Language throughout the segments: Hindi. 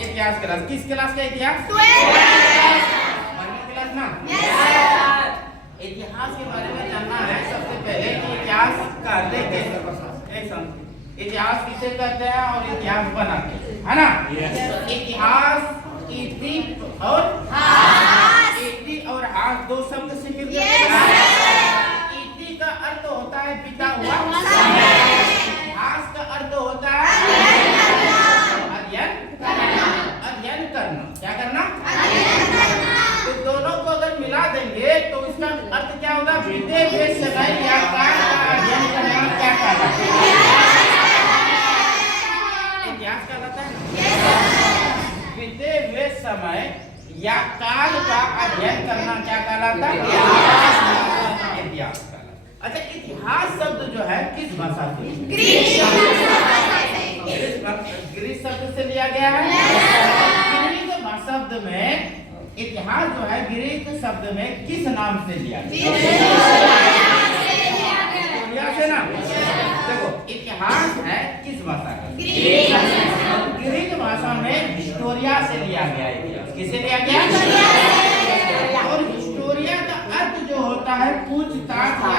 इतिहास क्लास। किस क्लास का इतिहास? क्लास ना। इतिहास के बारे में जानना है सबसे पहले कि इतिहास करते कैसे, इतिहास किसे कहते हैं और इतिहास बनाते हैं, है ना? इतिहास इति और हास दो शब्द से मिलकर इति का अर्थ होता है बीता हुआ, हास का अर्थ होता है अध्ययन करना। क्या करना? तो दोनों को अगर मिला देंगे तो इसका अर्थ क्या होगा? बीते हुए समय या काल का अध्ययन करना क्या कहलाता है? इतिहास कहलाता है। बीते हुए समय या काल का अध्ययन करना क्या कहलाता है? इतिहास कहलाता। अच्छा, इतिहास शब्द जो है किस भाषा से? ग्रीक शब्द से लिया गया है। ग्रीक शब्द में इतिहास जो है ग्रीक शब्द में किस नाम से लिया गया? हिस्टोरिया से ना। देखो, इतिहास है किस भाषा का? ग्रीक भाषा में हिस्टोरिया से लिया गया है। किसे लिया गया? और हिस्टोरिया का अर्थ जो होता है पूछताछ या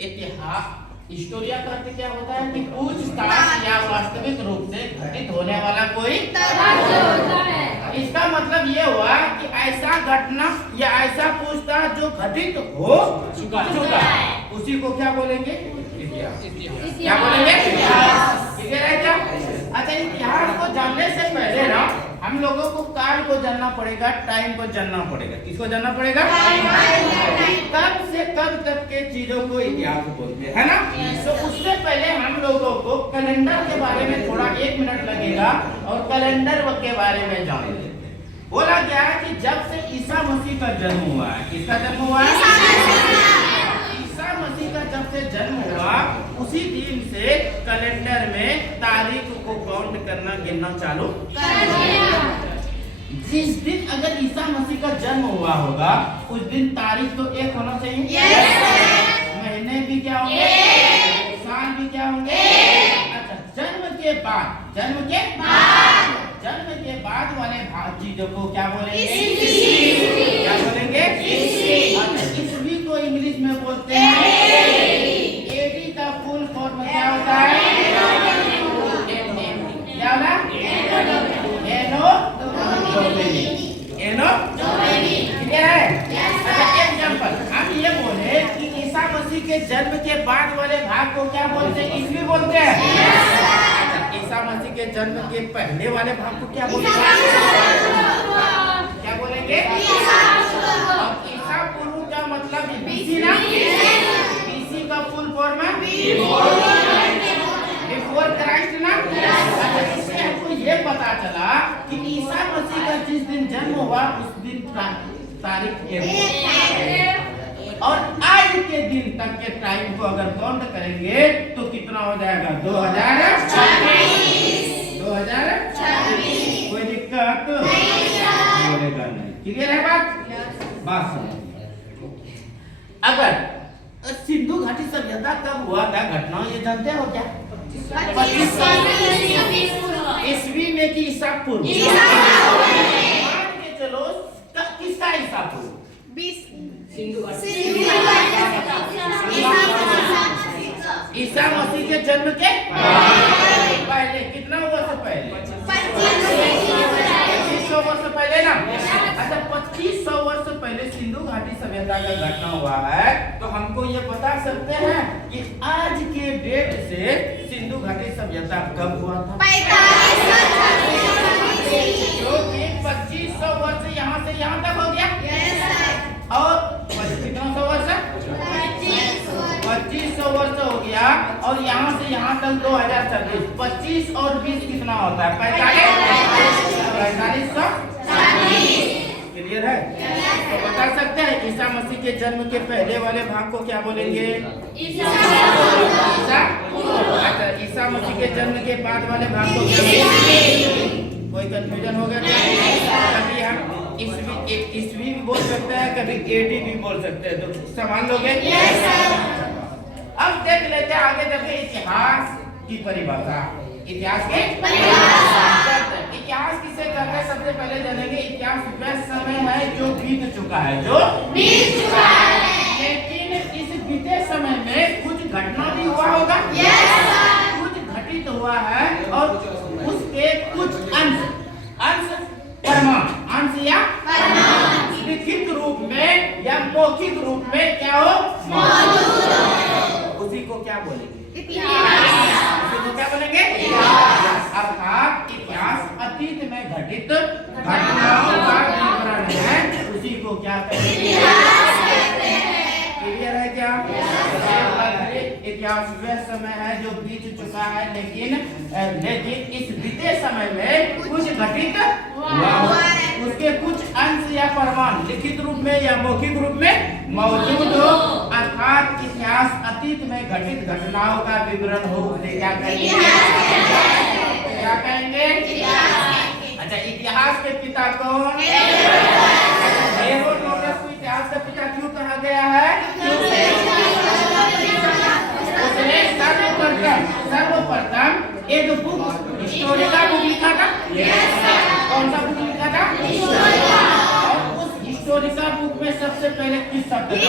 इतिहास। हिस्टोरिया का अर्थ क्या होता है कि पूछताछ या वास्तविक रूप से घटित होने वाला कोई होता है। इसका मतलब ये हुआ कि ऐसा घटना या ऐसा पूछताछ जो घटित हो चुका है, उसी को क्या बोलेंगे? इतिहास। क्या बोलेंगे? क्लियर है क्या? अच्छा, इतिहास को जानने से पहले ना हम लोगों को काल को जानना पड़ेगा, टाइम को जानना पड़ेगा। किसको जानना पड़ेगा? कब से कब तक के चीजों को इतिहास बोलते हैं, है ना? तो उससे पहले हम लोगों को कैलेंडर के बारे में थोड़ा 1 मिनट लगेगा और कैलेंडर के बारे में जानेंगे। बोला गया है कि जब से ईसा मसीह का जन्म हुआ है, किसका जन्म हुआ है? ईसा मसीह का जब से जन्म हुआ उसी दिन से कैलेंडर में तारीख को काउंट करना, गिनना चालू। जिस दिन अगर ईसा मसीह का जन्म हुआ होगा उस दिन तारीख तो एक होना चाहिए। महीने भी क्या होंगे? साल भी क्या होंगे? अच्छा, जन्म के बाद वाले चीजों को क्या बोलेंगे? क्या बोलेंगे? ईस्वी को इंग्लिश में बोलते हैं। एडी का फुल फॉर्म क्या होता है? क्या होगा? एनो क्लियर है? अच्छा, एग्जांपल हम ये बोले कि ईसा मसीह के जन्म के बाद वाले भाग को क्या बोलते हैं? ईस्वी बोलते हैं। ईसा मसीह के जन्म के पहले वाले भाग को क्या बोलेंगे? क्या बोलेंगे? अब ईसा पूर्व का मतलब बीसी ना? बीसी का फुल फॉर्म है बिफोर क्राइस्ट ना? अच्छा, इससे हमको ये पता चला कि ईसा मसीह का जिस दिन जन्म हुआ उस दिन तारीख और आज के दिन तक के टाइम को अगर काउंट करेंगे तो कितना हो जाएगा? 2026। कोई दिक्कत बोलेगा नहीं। क्लियर है बात? बात सुनो। अगर सिंधु घाटी सभ्यता कब हुआ था घटना, ये जानते हो क्या? 25 ईस्वी में की ईसा पूर्व। मान के चलो किसका ईसा पूर्व? ईसा मसीह के जन्म के पहले। कितना वर्ष पहले? 2500 वर्ष पहले ना। अच्छा, 2500 वर्ष पहले सिंधु घाटी सभ्यता का घटना हुआ है। तो हमको ये बता सकते हैं कि आज के डेट से सिंधु घाटी सभ्यता कब हुआ था? 2500 वर्ष यहाँ से यहाँ तक हो गया। और कितना 100 वर्ष? 2500 वर्ष हो गया और यहाँ से यहाँ तक 2026। 25 और 20 कितना होता है? 4500। क्लियर है? तो बता सकते हैं ईसा मसीह के जन्म के पहले वाले भाग को क्या बोलेंगे? अच्छा, ईसा मसीह के जन्म के बाद वाले भाग को क्या बोलेंगे? कोई कंफ्यूजन हो गया? अभी हम एक ईस्वी भी बोल सकते हैं, कभी एडी भी बोल सकते हैं, तो संभाल लोगे? अब देख लेते हैं आगे देखिए इतिहास की परिभाषा। इतिहास की परिभाषा, इतिहास किसे कहते हैं? सबसे पहले जानेंगे इतिहास वह समय है जो बीत चुका है, जो बीत चुका है, लेकिन इस बीते समय में कुछ घटना भी हुआ होगा, कुछ घटित हुआ है और उसके कुछ अंश प्रमाण, अंश या लिखित रूप में या मौखिक रूप में क्या हो, मौजूद हो, उसी को क्या बोलेंगे? इतिहास। उसी को क्या बोलेंगे? इतिहास। अर्थात इतिहास अतीत में घटित घटनाओं का विवरण है, उसी को क्या कहेंगे? क्लियर है क्या? इतिहास वह समय है जो बीत चुका है, लेकिन इस बीते समय में कुछ घटित हुआ है, उसके कुछ अंश या प्रमाण लिखित रूप में या मौखिक रूप में मौजूद हो। अर्थात इतिहास अतीत में घटित घटनाओं का विवरण हो, उसे क्या कहेंगे? क्या कहेंगे? अच्छा, इतिहास के पिता कौन? हेरोडोटस को इतिहास का पिता क्यों कहा गया है? उसने सर्वप्रथम एक बुक, हिस्टोरी का बुक लिखा था। कौन सा बुक लिखा था? और उस हिस्टोरिकल बुक में सबसे पहले किस शब्द का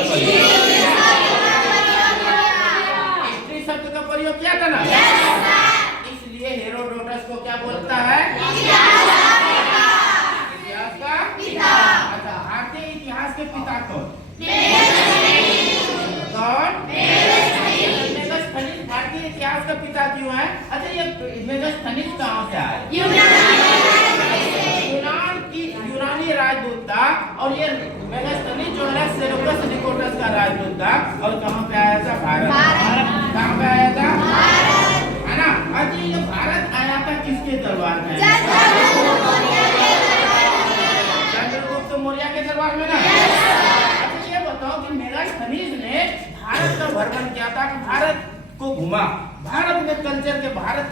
हिस्ट्री शब्द का प्रयोग किया था ना? इसलिए हेरोडोटस को क्या बोलता है? इतिहास का पिता। अच्छा, भारतीय इतिहास के पिता कौन? भारतीय इतिहास का पिता क्यों है? अच्छा, ये मेगास्थनीज कहाँ से आया? यूनानी राजदूत था, और ये मेगास्थनीज जो है सेलूकस निकोटस का राजदूत था, और कहाँ पे आया था? भारत। कहाँ पे आया था? है ना? अच्छा, ये भारत आया था किसके दरबार में? चंद्रगुप्त मौर्य के दरबार में ना? अच्छा, ये बताओ कि मेगास्थनीज ने भारत का भ्रमण किया था, भारत को घुमा, भारत के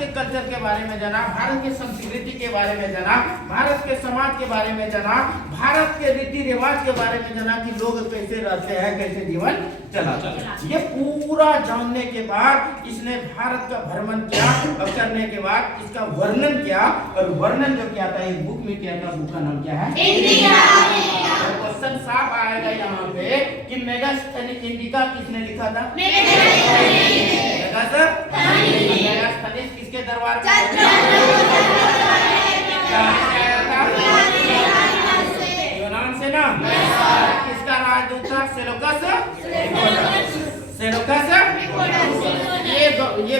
कल्चर के बारे में जाना, भारत की संस्कृति के बारे में जाना, भारत के समाज के बारे में जाना, भारत के रीति रिवाज के बारे में जाना कि लोग कैसे रहते हैं, कैसे जीवन चलाते हैं। ये पूरा जानने के बाद इसने भारत का भ्रमण किया, और करने के बाद इसका वर्णन किया, और वर्णन जो किया था एक बुक में किया था, बुक का नाम क्या है? क्वेश्चन साफ आएगा यहाँ पे कि मेगास्थनीज इंडिका किसने लिखा था? मेगास्थनीज किसके दरबार में आया था? यूनान से ना? किसका राजदूत था? सेलूकस। ये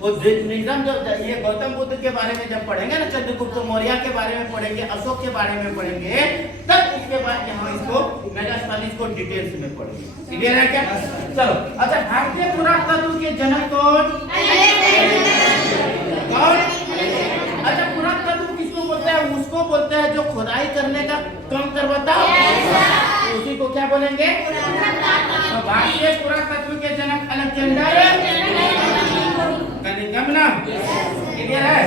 बुद्धिज्म जो ये गौतम बुद्ध के बारे में जब पढ़ेंगे ना, चंद्रगुप्त मौर्य के बारे में पढ़ेंगे, अशोक के बारे में पढ़ेंगे, तब उसके बाद यहाँ इसको मेगास्थनीज को डिटेल्स में पढ़ेंगे। क्लियर है क्या? चलो, अच्छा, भारतीय पुरातत्व के जनक कौन? अच्छा, पुरातत्व किसको बोलते हैं? उसको बोलते हैं जो खुदाई करने का काम करवाता है, उसी को क्या बोलेंगे? भारतीय पुरातत्व के जनक अलेक्जेंडर कनिंघम ना? क्लियर है?